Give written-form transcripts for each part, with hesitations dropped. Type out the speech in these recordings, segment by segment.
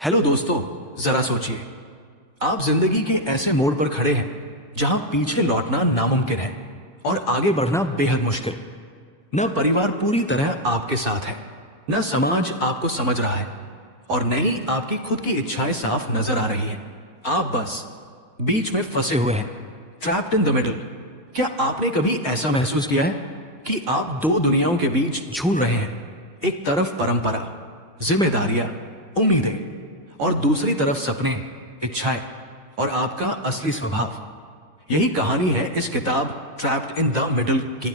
Hello दोस्तों, जरा सोचिए। आप जिंदगी के ऐसे मोड़ पर खड़े हैं जहां पीछे लौटना नामुमकिन है और आगे बढ़ना बेहद मुश्किल। न परिवार पूरी तरह आपके साथ है, न समाज आपको समझ रहा है और न ही आपकी खुद की इच्छाएं साफ नजर आ रही हैं। आप बस बीच में फंसे हुए हैं, ट्रैप्ड इन द मिडल। क्या आपने कभी ऐसा महसूस किया है कि आप दो दुनियाओं के बीच झूल रहे हैं? एक तरफ परंपरा, जिम्मेदारियां, उम्मीदें और दूसरी तरफ सपने, इच्छाएं और आपका असली स्वभाव। यही कहानी है इस किताब ट्रैप्ड इन द मिडल की।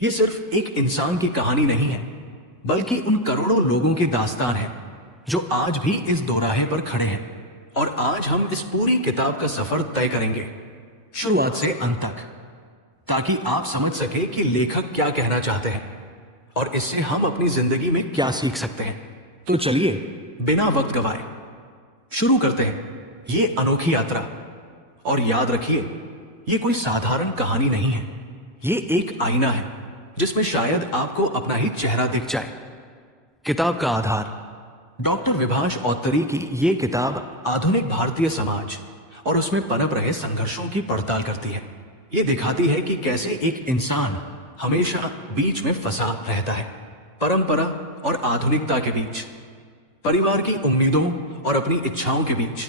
ये सिर्फ एक इंसान की कहानी नहीं है, बल्कि उन करोड़ों लोगों की दास्तान है जो आज भी इस दोराहे पर खड़े हैं। और आज हम इस पूरी किताब का सफर तय करेंगे, शुरुआत से अंत तक, ताकि आप समझ सके कि लेखक क्या कहना चाहते हैं और इससे हम अपनी जिंदगी में क्या सीख सकते हैं। तो चलिए बिना वक्त गवाए शुरू करते हैं ये अनोखी यात्रा। और याद रखिए, ये कोई साधारण कहानी नहीं है, ये एक आईना है जिसमें शायद आपको अपना ही चेहरा दिख जाए। किताब का आधार डॉक्टर विभाष औत्तरी की ये किताब आधुनिक भारतीय समाज और उसमें पनप रहे संघर्षों की पड़ताल करती है। ये दिखाती है कि कैसे एक इंसान हमेशा बीच में फंसा रहता है, परंपरा और आधुनिकता के बीच, परिवार की उम्मीदों और अपनी इच्छाओं के बीच,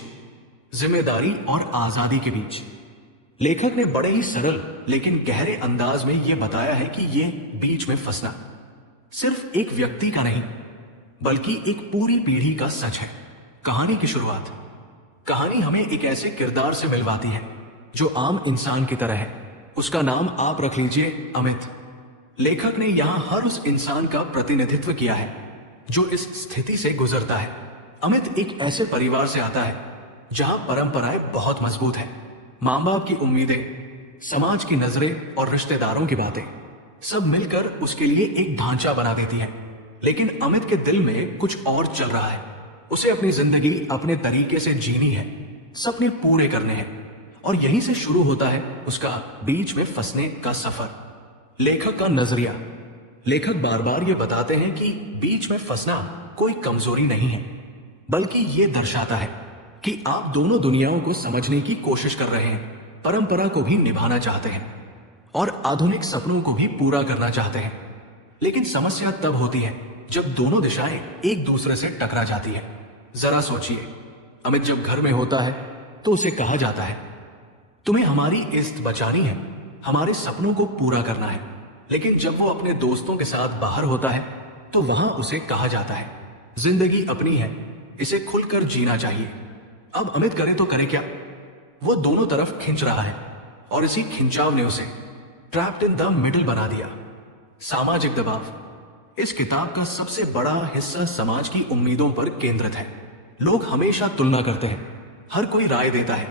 जिम्मेदारी और आजादी के बीच। लेखक ने बड़े ही सरल लेकिन गहरे अंदाज में यह बताया है कि यह बीच में फंसना सिर्फ एक व्यक्ति का नहीं, बल्कि एक पूरी पीढ़ी का सच है। कहानी की शुरुआत, कहानी हमें एक ऐसे किरदार से मिलवाती है जो आम इंसान की तरह है। उसका नाम आप रख लीजिए अमित। लेखक ने यहां हर उस इंसान का प्रतिनिधित्व किया है जो इस स्थिति से गुजरता है। अमित एक ऐसे परिवार से आता है जहां परंपराएं बहुत मजबूत है, मां बाप की उम्मीदें, समाज की नजरें और रिश्तेदारों की बातें सब मिलकर उसके लिए एक ढांचा बना देती है। लेकिन अमित के दिल में कुछ और चल रहा है। उसे अपनी जिंदगी अपने तरीके से जीनी है, सपने पूरे करने हैं, और यहीं से शुरू होता है उसका बीच में फंसने का सफर। लेखक का नजरिया, लेखक बार बार ये बताते हैं कि बीच में फंसना कोई कमजोरी नहीं है, बल्कि ये दर्शाता है कि आप दोनों दुनियाओं को समझने की कोशिश कर रहे हैं, परंपरा को भी निभाना चाहते हैं और आधुनिक सपनों को भी पूरा करना चाहते हैं। लेकिन समस्या तब होती है जब दोनों दिशाएं एक दूसरे से टकरा जाती है। जरा सोचिए, अमित जब घर में होता है तो उसे कहा जाता है, तुम्हें हमारी इज्जत बचानी है, हमारे सपनों को पूरा करना है। लेकिन जब वो अपने दोस्तों के साथ बाहर होता है तो वहां उसे कहा जाता है, जिंदगी अपनी है, इसे खुलकर जीना चाहिए। अब अमित करे तो करे क्या? वो दोनों तरफ खिंच रहा है और इसी खिंचाव ने उसे ट्रैप्ड इन द मिडल बना दिया। सामाजिक दबाव, इस किताब का सबसे बड़ा हिस्सा समाज की उम्मीदों पर केंद्रित है। लोग हमेशा तुलना करते हैं, हर कोई राय देता है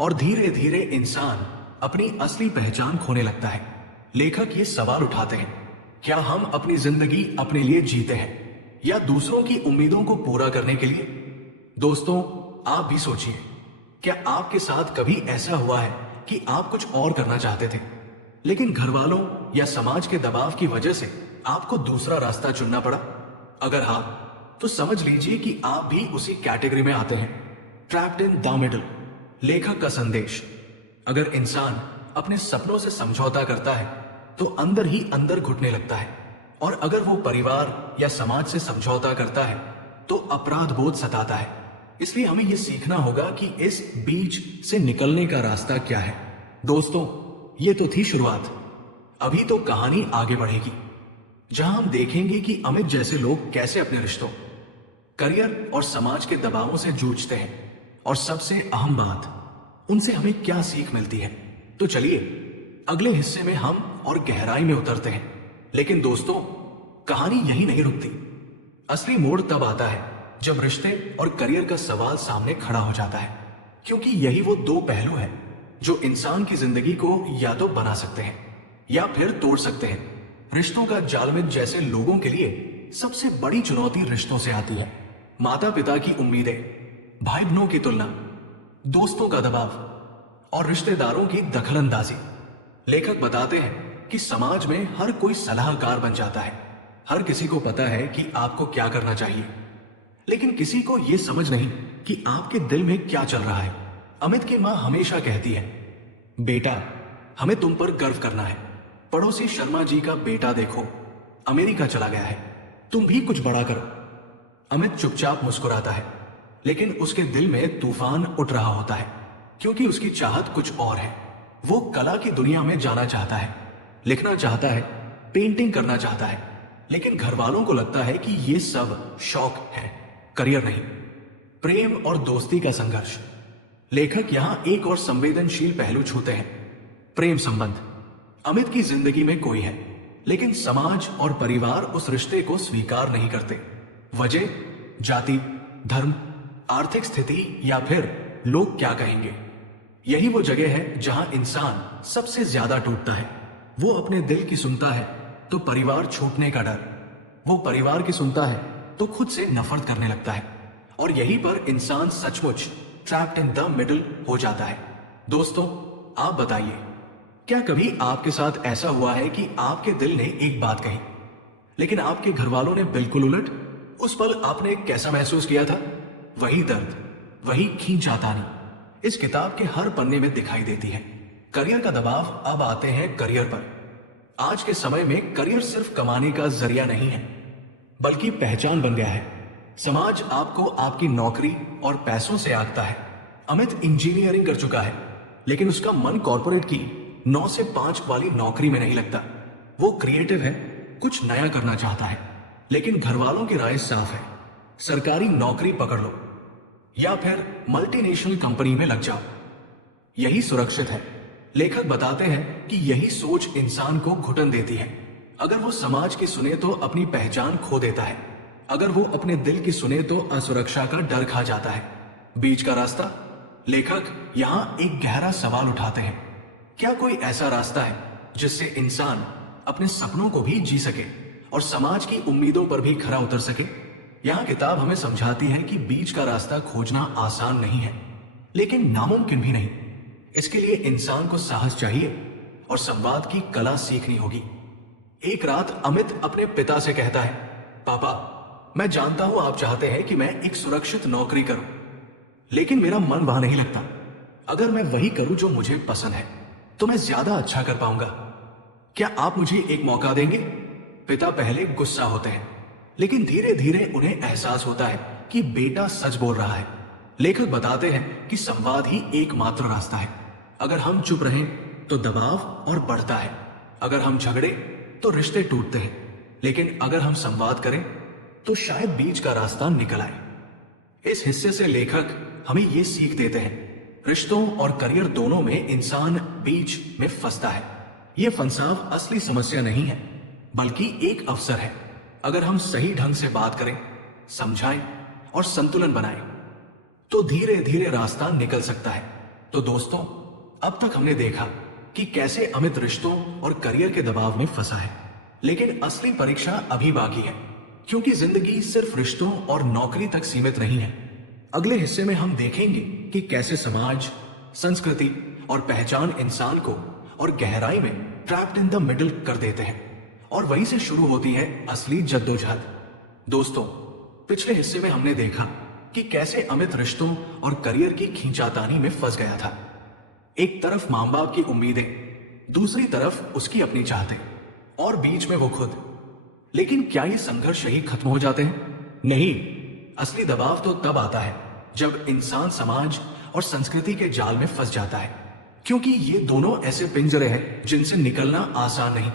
और धीरे धीरे इंसान अपनी असली पहचान खोने लगता है। लेखक ये सवाल उठाते हैं, क्या हम अपनी जिंदगी अपने लिए जीते हैं या दूसरों की उम्मीदों को पूरा करने के लिए? दोस्तों, आप भी सोचिए, क्या आपके साथ कभी ऐसा हुआ है कि आप कुछ और करना चाहते थे, लेकिन घर वालों या समाज के दबाव की वजह से आपको दूसरा रास्ता चुनना पड़ा? अगर हाँ, तो समझ लीजिए कि आप भी उसी कैटेगरी में आते हैं, ट्रैप्ड इन द मिडल। लेखक का संदेश, अगर इंसान अपने सपनों से समझौता करता है तो अंदर ही अंदर घुटने लगता है, और अगर वो परिवार या समाज से समझौता करता है तो अपराध बोध सताता है। इसलिए हमें यह सीखना होगा कि इस बीच से निकलने का रास्ता क्या है। दोस्तों, ये तो थी शुरुआत, अभी तो कहानी आगे बढ़ेगी, जहां हम देखेंगे कि अमित जैसे लोग कैसे अपने रिश्तों, करियर और समाज के दबावों से जूझते हैं, और सबसे अहम बात, उनसे हमें क्या सीख मिलती है। तो चलिए अगले हिस्से में हम और गहराई में उतरते हैं। लेकिन दोस्तों, कहानी यही नहीं रुकती। असली मोड़ तब आता है जब रिश्ते और करियर का सवाल सामने खड़ा हो जाता है, क्योंकि यही वो दो पहलू हैं जो इंसान की जिंदगी को या तो बना सकते हैं या फिर तोड़ सकते हैं। रिश्तों का जालमित जैसे लोगों के लिए सबसे बड़ी चुनौती रिश्तों से आती है। माता पिता की उम्मीदें, भाई बहनों की तुलना, दोस्तों का दबाव और रिश्तेदारों की दखलंदाजी। लेखक बताते हैं कि समाज में हर कोई सलाहकार बन जाता है, हर किसी को पता है कि आपको क्या करना चाहिए, लेकिन किसी को यह समझ नहीं कि आपके दिल में क्या चल रहा है। अमित की मां हमेशा कहती है, बेटा हमें तुम पर गर्व करना है। पड़ोसी शर्मा जी का बेटा देखो, अमेरिका चला गया है, तुम भी कुछ बड़ा करो। अमित चुपचाप मुस्कुराता है, लेकिन उसके दिल में तूफान उठ रहा होता है, क्योंकि उसकी चाहत कुछ और है। वो कला की दुनिया में जाना चाहता है, लिखना चाहता है, पेंटिंग करना चाहता है, लेकिन घर वालों को लगता है कि ये सब शौक है, करियर नहीं। प्रेम और दोस्ती का संघर्ष। लेखक यहां एक और संवेदनशील पहलू छूते हैं, प्रेम संबंध। अमित की जिंदगी में कोई है, लेकिन समाज और परिवार उस रिश्ते को स्वीकार नहीं करते। वजह जाति, धर्म, आर्थिक स्थिति या फिर लोग क्या कहेंगे। यही वो जगह है जहां इंसान सबसे ज्यादा टूटता है। वो अपने दिल की सुनता है तो परिवार छूटने का डर, वो परिवार की सुनता है तो खुद से नफरत करने लगता है, और यहीं पर इंसान सचमुच ट्रैप्ड इन द मिडल हो जाता है। दोस्तों, आप बताइए, क्या कभी आपके साथ ऐसा हुआ है कि आपके दिल ने एक बात कही, लेकिन आपके घर वालों ने बिल्कुल उलट? उस पल आपने कैसा महसूस किया था? वही दर्द, वही खींचातानी इस किताब के हर पन्ने में दिखाई देती है। करियर का दबाव। अब आते हैं करियर पर। आज के समय में करियर सिर्फ कमाने का जरिया नहीं है, बल्कि पहचान बन गया है। समाज आपको आपकी नौकरी और पैसों से आंकता है। अमित इंजीनियरिंग कर चुका है, लेकिन उसका मन कॉर्पोरेट की 9 से 5 वाली नौकरी में नहीं लगता। वो क्रिएटिव है, कुछ नया करना चाहता है, लेकिन घर वालों की राय साफ है, सरकारी नौकरी पकड़ लो या फिर मल्टीनेशनल कंपनी में लग जाओ, यही सुरक्षित है। लेखक बताते हैं कि यही सोच इंसान को घुटन देती है। अगर वो समाज की सुने तो अपनी पहचान खो देता है, अगर वो अपने दिल की सुने तो असुरक्षा का डर खा जाता है। बीच का रास्ता। लेखक यहां एक गहरा सवाल उठाते हैं, क्या कोई ऐसा रास्ता है जिससे इंसान अपने सपनों को भी जी सके और समाज की उम्मीदों पर भी खरा उतर सके? यहां किताब हमें समझाती है कि बीच का रास्ता खोजना आसान नहीं है, लेकिन नामुमकिन भी नहीं। इसके लिए इंसान को साहस चाहिए और संवाद की कला सीखनी होगी। एक रात अमित अपने पिता से कहता है, पापा, मैं जानता हूं आप चाहते हैं कि मैं एक सुरक्षित नौकरी करूं, लेकिन मेरा मन वहां नहीं लगता। अगर मैं वही करूं जो मुझे पसंद है तो मैं ज्यादा अच्छा कर पाऊंगा। क्या आप मुझे एक मौका देंगे? पिता पहले गुस्सा होते हैं, लेकिन धीरे धीरे उन्हें एहसास होता है कि बेटा सच बोल रहा है। लेखक बताते हैं कि संवाद ही एकमात्र रास्ता है। अगर हम चुप रहें तो दबाव और बढ़ता है, अगर हम झगड़े तो रिश्ते टूटते हैं, लेकिन अगर हम संवाद करें तो शायद बीच का रास्ता निकल आए। इस हिस्से से लेखक हमें यह सीख देते हैं, रिश्तों और करियर दोनों में इंसान बीच में फंसता है। यह फंसाव असली समस्या नहीं है, बल्कि एक अवसर है। अगर हम सही ढंग से बात करें, समझाएं और संतुलन बनाएं, तो धीरे धीरे रास्ता निकल सकता है। तो दोस्तों, अब तक हमने देखा कि कैसे अमित रिश्तों और करियर के दबाव में फंसा है, लेकिन असली परीक्षा अभी बाकी है, क्योंकि जिंदगी सिर्फ रिश्तों और नौकरी तक सीमित नहीं है। अगले हिस्से में हम देखेंगे कि कैसे समाज, संस्कृति और पहचान इंसान को और गहराई में ट्रैप्ड इन द मिडिल कर देते हैं, और वहीं से शुरू होती है असली जद्दोजहद। दोस्तों, पिछले हिस्से में हमने देखा कि कैसे अमित रिश्तों और करियर की खींचातानी में फंस गया था। एक तरफ मां बाप की उम्मीदें, दूसरी तरफ उसकी अपनी चाहतें, और बीच में वो खुद। लेकिन क्या ये संघर्ष यही खत्म हो जाते हैं? नहीं, असली दबाव तो तब आता है जब इंसान समाज और संस्कृति के जाल में फंस जाता है, क्योंकि ये दोनों ऐसे पिंजरे हैं जिनसे निकलना आसान नहीं।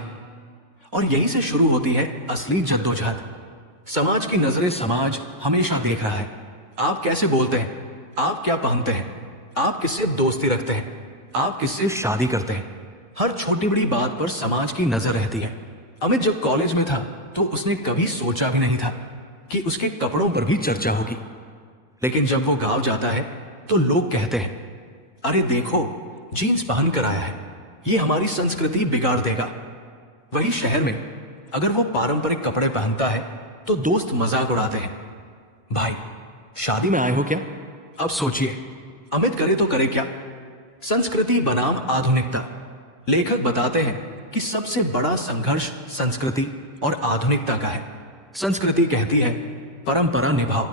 और यहीं से शुरू होती है असली जद्दोजहद। समाज की नजरें। समाज हमेशा देख रहा है, आप कैसे बोलते हैं, आप क्या पहनते हैं, आप किससे दोस्ती रखते हैं, आप किससे शादी करते हैं। हर छोटी बड़ी बात पर समाज की नजर रहती है। अमित जब कॉलेज में था तो उसने कभी सोचा भी नहीं था कि उसके कपड़ों पर भी चर्चा होगी, लेकिन जब वो गांव जाता है तो लोग कहते हैं, अरे देखो, जीन्स पहन कर आया है, ये हमारी संस्कृति बिगाड़ देगा। वही शहर में अगर वो पारंपरिक कपड़े पहनता है तो दोस्त मजाक उड़ाते हैं, भाई शादी में आए हो क्या? अब सोचिए, अमित करे तो करे क्या? संस्कृति बनाम आधुनिकता। लेखक बताते हैं कि सबसे बड़ा संघर्ष संस्कृति और आधुनिकता का है। संस्कृति कहती है परंपरा निभाओ,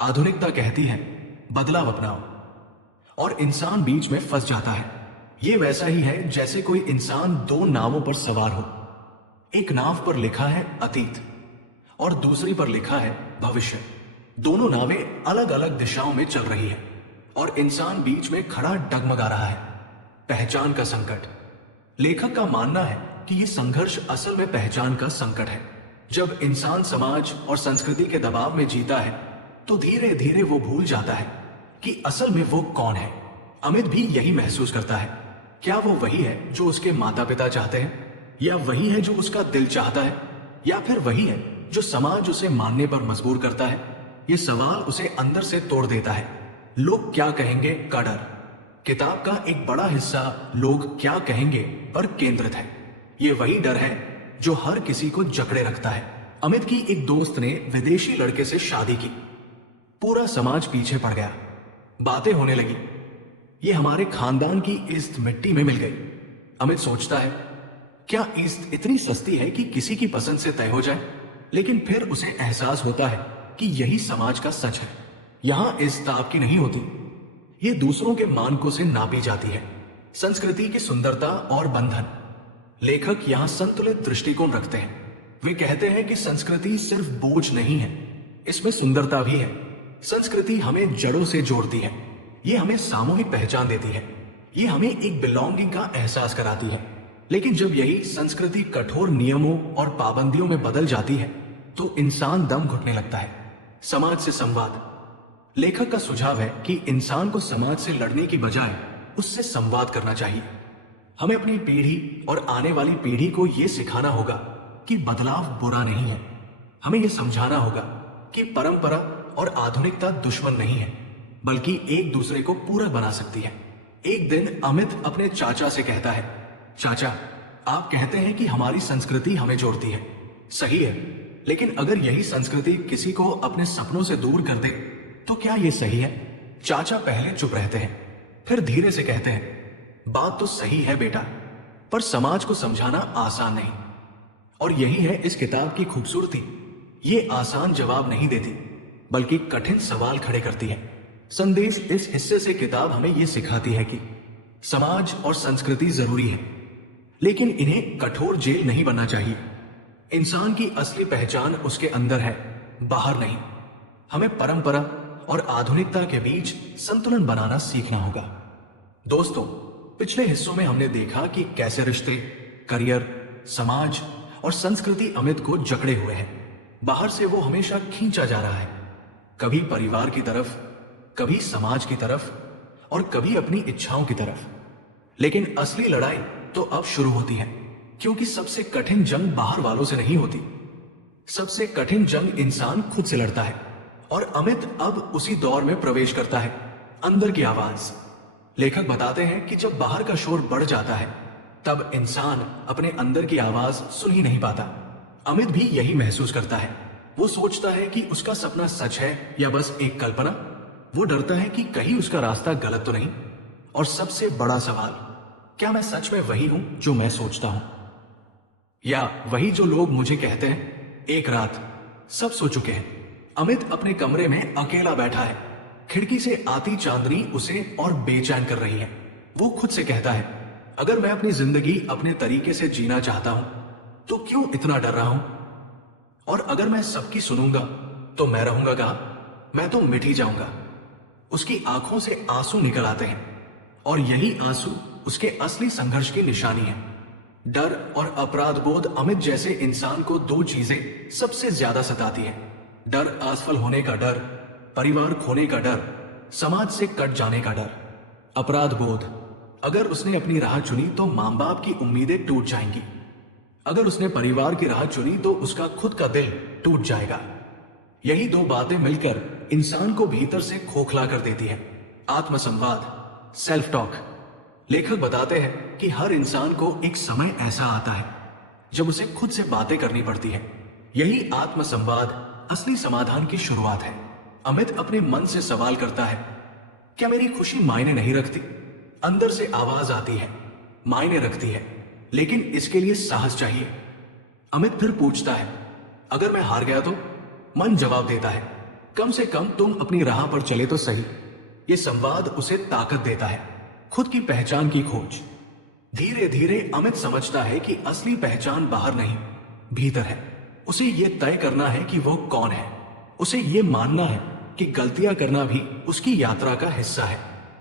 आधुनिकता कहती है बदलाव अपनाओ, और इंसान बीच में फंस जाता है। ये वैसा ही है जैसे कोई इंसान दो नावों पर सवार हो। एक नाव पर लिखा है अतीत और दूसरी पर लिखा है भविष्य। दोनों नावें अलग अलग दिशाओं में चल रही है और इंसान बीच में खड़ा डगमगा रहा है। पहचान का संकट। लेखक का मानना है कि यह संघर्ष असल में पहचान का संकट है। जब इंसान समाज और संस्कृति के दबाव में जीता है तो धीरे धीरे वो भूल जाता है कि असल में वो कौन है। अमित भी यही महसूस करता है। क्या वो वही है जो उसके माता पिता चाहते हैं, या वही है जो उसका दिल चाहता है, या फिर वही है जो समाज उसे मानने पर मजबूर करता है? ये सवाल उसे अंदर से तोड़ देता है। लोग क्या कहेंगे का डर। किताब का एक बड़ा हिस्सा लोग क्या कहेंगे पर केंद्रित है। ये वही डर है जो हर किसी को जकड़े रखता है। अमित की एक दोस्त ने विदेशी लड़के से शादी की। पूरा समाज पीछे पड़ गया। बातें होने लगी, ये हमारे खानदान की ईस्ट मिट्टी में मिल गई। अमित सोचता है, क्या ईस्ट इतनी सस्ती है कि किसी की पसंद से तय हो जाए? लेकिन फिर उसे एहसास होता है कि यही समाज का सच है। यहां ईस्ट ताप की नहीं होती, ये दूसरों के मानकों से नापी जाती है। संस्कृति की सुंदरता और बंधन। लेखक यहां संतुलित दृष्टिकोण रखते हैं। वे कहते हैं कि संस्कृति सिर्फ बोझ नहीं है, इसमें सुंदरता भी है। संस्कृति हमें जड़ों से जोड़ती है, ये हमें सामूहिक पहचान देती है, ये हमें एक बिलोंगिंग का एहसास कराती है। लेकिन जब यही संस्कृति कठोर नियमों और पाबंदियों में बदल जाती है तो इंसान दम घुटने लगता है। समाज से संवाद। लेखक का सुझाव है कि इंसान को समाज से लड़ने की बजाय उससे संवाद करना चाहिए। हमें अपनी पीढ़ी और आने वाली पीढ़ी को यह सिखाना होगा कि बदलाव बुरा नहीं है। हमें यह समझाना होगा कि परंपरा और आधुनिकता दुश्मन नहीं है, बल्कि एक दूसरे को पूरक बना सकती है। एक दिन अमित अपने चाचा से कहता है, चाचा, आप कहते हैं कि हमारी संस्कृति हमें जोड़ती है। सही है, लेकिन अगर यही संस्कृति किसी को अपने सपनों से दूर कर दे तो क्या यह सही है? चाचा पहले चुप रहते हैं, फिर धीरे से कहते हैं, बात तो सही है बेटा, पर समाज को समझाना आसान नहीं। और यही है इस किताब की खूबसूरती। ये आसान जवाब नहीं देती, बल्कि कठिन सवाल खड़े करती है। संदेश इस हिस्से से किताब हमें यह सिखाती है कि समाज और संस्कृति जरूरी है, लेकिन इन्हें कठोर जेल नहीं बनना चाहिए। इंसान की असली पहचान उसके अंदर है, बाहर नहीं। हमें परंपरा और आधुनिकता के बीच संतुलन बनाना सीखना होगा। दोस्तों, पिछले हिस्सों में हमने देखा कि कैसे रिश्ते, करियर, समाज और संस्कृति अमित को जकड़े हुए हैं। बाहर से वो हमेशा खींचा जा रहा है, कभी परिवार की तरफ, कभी समाज की तरफ और कभी अपनी इच्छाओं की तरफ। लेकिन असली लड़ाई तो अब शुरू होती है, क्योंकि सबसे कठिन जंग बाहर वालों से नहीं होती। सबसे कठिन जंग इंसान खुद से लड़ता है, और अमित अब उसी दौर में प्रवेश करता है। अंदर की आवाज। लेखक बताते हैं कि जब बाहर का शोर बढ़ जाता है तब इंसान अपने अंदर की आवाज सुन ही नहीं पाता। अमित भी यही महसूस करता है। वो सोचता है कि उसका सपना सच है या बस एक कल्पना। वो डरता है कि कहीं उसका रास्ता गलत तो नहीं। और सबसे बड़ा सवाल, क्या मैं सच में वही हूं जो मैं सोचता हूं, या वही जो लोग मुझे कहते हैं? एक रात सब सो चुके हैं। अमित अपने कमरे में अकेला बैठा है। खिड़की से आती चांदनी उसे और बेचैन कर रही है। वो खुद से कहता है, अगर मैं अपनी जिंदगी अपने तरीके से जीना चाहता हूं तो क्यों इतना डर रहा हूं? और अगर मैं सबकी सुनूंगा तो मैं रहूंगा कहां? मैं तो मिट ही जाऊंगा। उसकी आंखों से आंसू निकल आते हैं, और यही आंसू उसके असली संघर्ष की निशानी है। डर और अपराध बोध। अमित जैसे इंसान को दो चीजें सबसे ज्यादा सताती है। डर असफल होने का डर, परिवार खोने का डर, समाज से कट जाने का डर। अपराध बोध, अगर उसने अपनी राह चुनी तो मां बाप की उम्मीदें टूट जाएंगी। अगर उसने परिवार की राह चुनी तो उसका खुद का दिल टूट जाएगा। यही दो बातें मिलकर इंसान को भीतर से खोखला कर देती है। आत्मसंवाद, सेल्फ टॉक। लेखक बताते हैं कि हर इंसान को एक समय ऐसा आता है जब उसे खुद से बातें करनी पड़ती है। यही आत्मसंवाद असली समाधान की शुरुआत है। अमित अपने मन से सवाल करता है, क्या मेरी खुशी मायने नहीं रखती? अंदर से आवाज आती है, मायने रखती है, लेकिन इसके लिए साहस चाहिए। अमित फिर पूछता है, अगर मैं हार गया तो? मन जवाब देता है, कम से कम तुम अपनी राह पर चले तो सही। ये संवाद उसे ताकत देता है, खुद की पहचान की खोज। धीरे धीरे अमित समझता है कि असली पहचान बाहर नहीं, भीतर है। उसे ये तय करना है कि वो कौन है। उसे ये मानना है कि गलतियां करना भी उसकी यात्रा का हिस्सा है।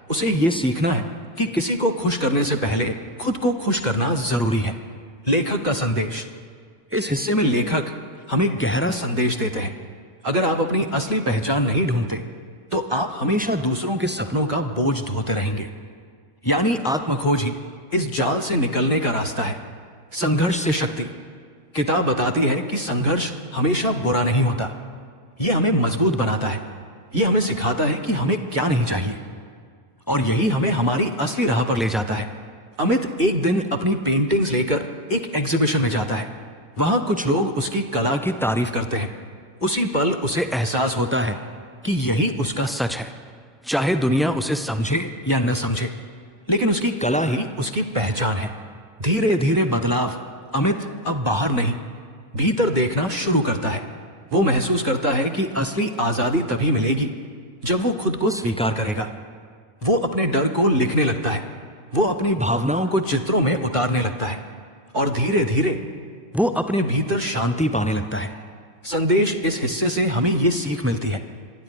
उसे ये सीखना है कि किसी को खुश करने से पहले खुद को खुश करना जरूरी है। लेखक का संदेश। इस हिस्से में लेखक हमें गहरा संदेश देते हैं। अगर आप अपनी असली पहचान नहीं ढूंढते तो आप हमेशा दूसरों के सपनों का बोझ ढोते रहेंगे। यानी आत्मखोज ही इस जाल से निकलने का रास्ता है। संघर्ष से शक्ति। किताब बताती है कि संघर्ष हमेशा बुरा नहीं होता, यह हमें मजबूत बनाता है। यह हमें सिखाता है कि हमें क्या नहीं चाहिए, और यही हमें हमारी असली राह पर ले जाता है। अमित एक दिन अपनी पेंटिंग्स लेकर एक एग्जीबिशन में जाता है। वहां कुछ लोग उसकी कला की तारीफ करते हैं। उसी पल उसे एहसास होता है कि यही उसका सच है। चाहे दुनिया उसे समझे या न समझे, लेकिन उसकी कला ही उसकी पहचान है। धीरे धीरे बदलाव। अमित अब बाहर नहीं, भीतर देखना शुरू करता है। वो महसूस करता है कि असली आजादी तभी मिलेगी जब वो खुद को स्वीकार करेगा। वो अपने डर को लिखने लगता है, वो अपनी भावनाओं को चित्रों में उतारने लगता है, और धीरे धीरे वो अपने भीतर शांति पाने लगता है। संदेश इस हिस्से से हमें ये सीख मिलती है,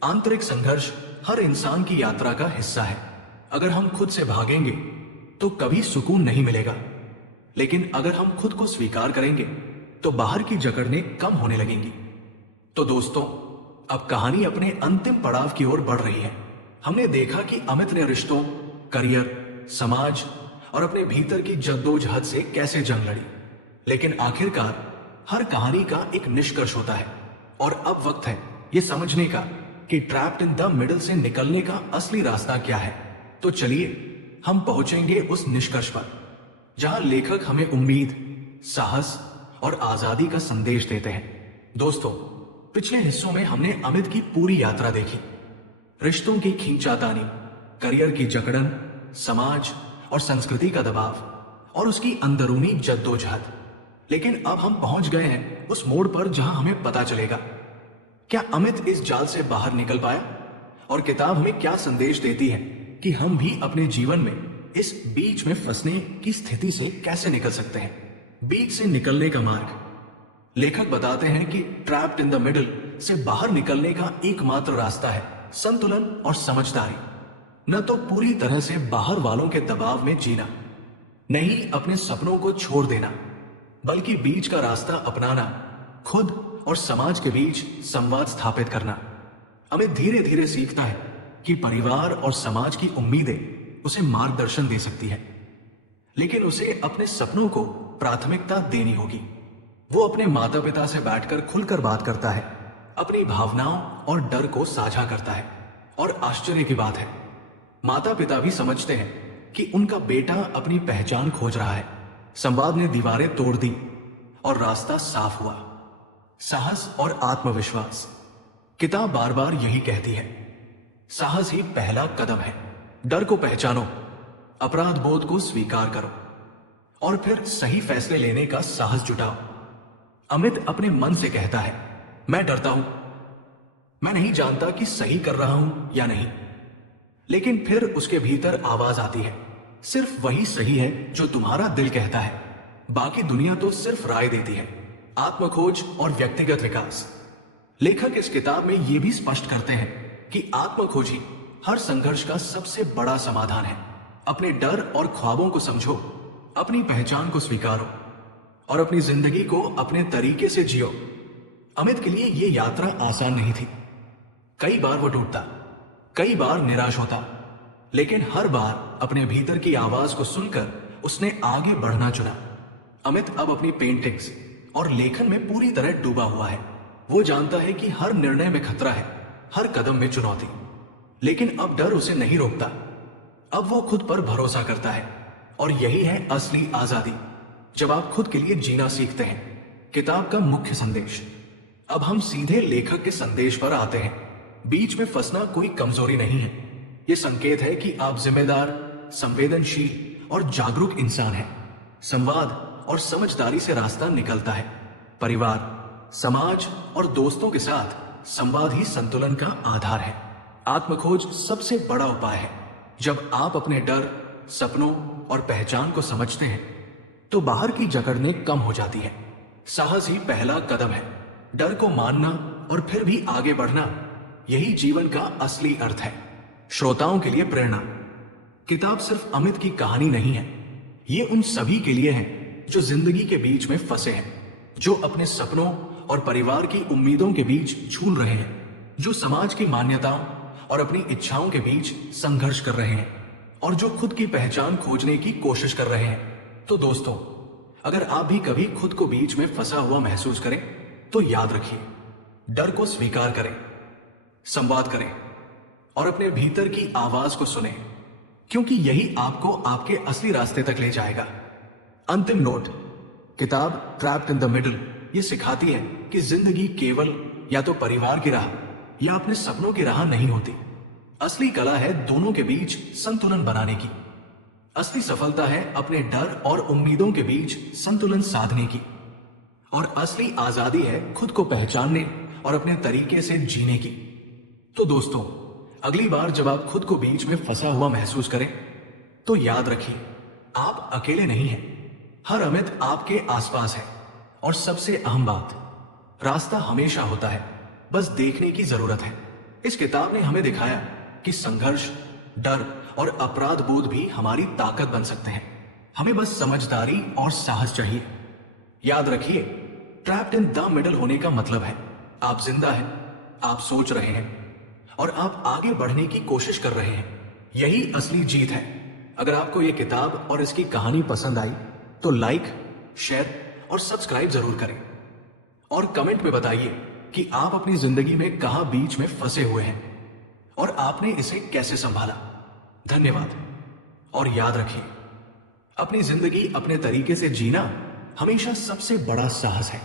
आंतरिक संघर्ष हर इंसान की यात्रा का हिस्सा है। अगर हम खुद से भागेंगे तो कभी सुकून नहीं मिलेगा, लेकिन अगर हम खुद को स्वीकार करेंगे तो बाहर की जकड़ने कम होने लगेंगी। तो दोस्तों, अब कहानी अपने अंतिम पड़ाव की ओर बढ़ रही है। हमने देखा कि अमित ने रिश्तों, करियर, समाज और अपने भीतर की जद्दोजहद से कैसे जंग लड़ी, लेकिन आखिरकार हर कहानी का एक निष्कर्ष होता है। और अब वक्त है ये समझने का कि ट्रैप्ड इन द मिडल से निकलने का असली रास्ता क्या है। तो चलिए हम पहुंचेंगे उस निष्कर्ष पर, जहां लेखक हमें उम्मीद, साहस और आजादी का संदेश देते हैं। दोस्तों, पिछले हिस्सों में हमने अमित की पूरी यात्रा देखी। रिश्तों की खींचातानी, करियर की जकड़न, समाज और संस्कृति का दबाव, और उसकी अंदरूनी जद्दोजहद। लेकिन अब हम पहुंच गए हैं उस मोड़ पर जहां हमें पता चलेगा, क्या अमित इस जाल से बाहर निकल पाया, और किताब हमें क्या संदेश देती है कि हम भी अपने जीवन में इस बीच में फंसने की स्थिति से कैसे निकल सकते हैं। बीच से निकलने का मार्ग। लेखक बताते हैं कि ट्रैप्ड इन द मिडल से बाहर निकलने का एकमात्र रास्ता है संतुलन और समझदारी। न तो पूरी तरह से बाहर वालों के दबाव में जीना, नहीं अपने सपनों को छोड़ देना, बल्कि बीच का रास्ता अपनाना, खुद और समाज के बीच संवाद स्थापित करना। अमित धीरे धीरे सीखता है कि परिवार और समाज की उम्मीदें उसे मार्गदर्शन दे सकती है, लेकिन उसे अपने सपनों को प्राथमिकता देनी होगी। वो अपने माता पिता से बैठकर खुलकर बात करता है, अपनी भावनाओं और डर को साझा करता है। और आश्चर्य की बात है, माता पिता भी समझते हैं कि उनका बेटा अपनी पहचान खोज रहा है। संवाद ने दीवारें तोड़ दी और रास्ता साफ हुआ। साहस और आत्मविश्वास। किताब बार बार यही कहती है, साहस ही पहला कदम है। डर को पहचानो, अपराध बोध को स्वीकार करो, और फिर सही फैसले लेने का साहस जुटाओ। अमित अपने मन से कहता है, मैं डरता हूं, मैं नहीं जानता कि सही कर रहा हूं या नहीं। लेकिन फिर उसके भीतर आवाज आती है, सिर्फ वही सही है जो तुम्हारा दिल कहता है, बाकी दुनिया तो सिर्फ राय देती है। आत्मखोज और व्यक्तिगत विकास। लेखक इस किताब में यह भी स्पष्ट करते हैं कि आत्मखोज ही हर संघर्ष का सबसे बड़ा समाधान है। अपने डर और ख्वाबों को समझो, अपनी पहचान को स्वीकारो, और अपनी जिंदगी को अपने तरीके से जियो। अमित के लिए यह यात्रा आसान नहीं थी। कई बार वो टूटता, कई बार निराश होता, लेकिन हर बार अपने भीतर की आवाज को सुनकर उसने आगे बढ़ना चुना। अमित अब अपनी पेंटिंग्स और लेखन में पूरी तरह डूबा हुआ है। वो जानता है कि हर निर्णय में खतरा है, हर कदम में चुनौती, लेकिन अब डर उसे नहीं रोकता। अब वो खुद पर भरोसा करता है, और यही है असली आजादी, जब आप खुद के लिए जीना सीखते हैं। किताब का मुख्य संदेश। अब हम सीधे लेखक के संदेश पर आते हैं। बीच में फंसना कोई कमजोरी नहीं है, यह संकेत है कि आप जिम्मेदार, संवेदनशील और जागरूक इंसान हैं। संवाद और समझदारी से रास्ता निकलता है। परिवार, समाज और दोस्तों के साथ संवाद ही संतुलन का आधार है। आत्मखोज सबसे बड़ा उपाय है। जब आप अपने डर, सपनों और पहचान को समझते हैं तो बाहर की जकड़नें कम हो जाती है। साहस ही पहला कदम है। डर को मानना और फिर भी आगे बढ़ना, यही जीवन का असली अर्थ है। श्रोताओं के लिए प्रेरणा। किताब सिर्फ अमित की कहानी नहीं है, ये उन सभी के लिए है जो जिंदगी के बीच में फंसे हैं, जो अपने सपनों और परिवार की उम्मीदों के बीच झूल रहे हैं, जो समाज की मान्यताओं और अपनी इच्छाओं के बीच संघर्ष कर रहे हैं और जो खुद की पहचान खोजने की कोशिश कर रहे हैं। तो दोस्तों, अगर आप भी कभी खुद को बीच में फंसा हुआ महसूस करें तो याद रखिए, डर को स्वीकार करें, संवाद करें और अपने भीतर की आवाज को सुने, क्योंकि यही आपको आपके असली रास्ते तक ले जाएगा। अंतिम नोट, किताब ट्रैप्ड इन द मिडल ये सिखाती है कि जिंदगी केवल या तो परिवार की राह या अपने सपनों की राह नहीं होती। असली कला है दोनों के बीच संतुलन बनाने की। असली सफलता है अपने डर और उम्मीदों के बीच संतुलन साधने की। और असली आजादी है खुद को पहचानने और अपने तरीके से जीने की। तो दोस्तों, अगली बार जब आप खुद को बीच में फंसा हुआ महसूस करें तो याद रखिए, आप अकेले नहीं हैं। हर अमित आपके आसपास है। और सबसे अहम बात, रास्ता हमेशा होता है, बस देखने की जरूरत है। इस किताब ने हमें दिखाया कि संघर्ष, डर और अपराध बोध भी हमारी ताकत बन सकते हैं। हमें बस समझदारी और साहस चाहिए। याद रखिए, ट्रैप्ड इन द मिडल होने का मतलब है आप जिंदा हैं, आप सोच रहे हैं और आप आगे बढ़ने की कोशिश कर रहे हैं। यही असली जीत है। अगर आपको यह किताब और इसकी कहानी पसंद आई तो लाइक, शेयर और सब्सक्राइब जरूर करें और कमेंट में बताइए कि आप अपनी जिंदगी में कहां बीच में फंसे हुए हैं और आपने इसे कैसे संभाला। धन्यवाद। और याद रखिए, अपनी जिंदगी अपने तरीके से जीना हमेशा सबसे बड़ा साहस है।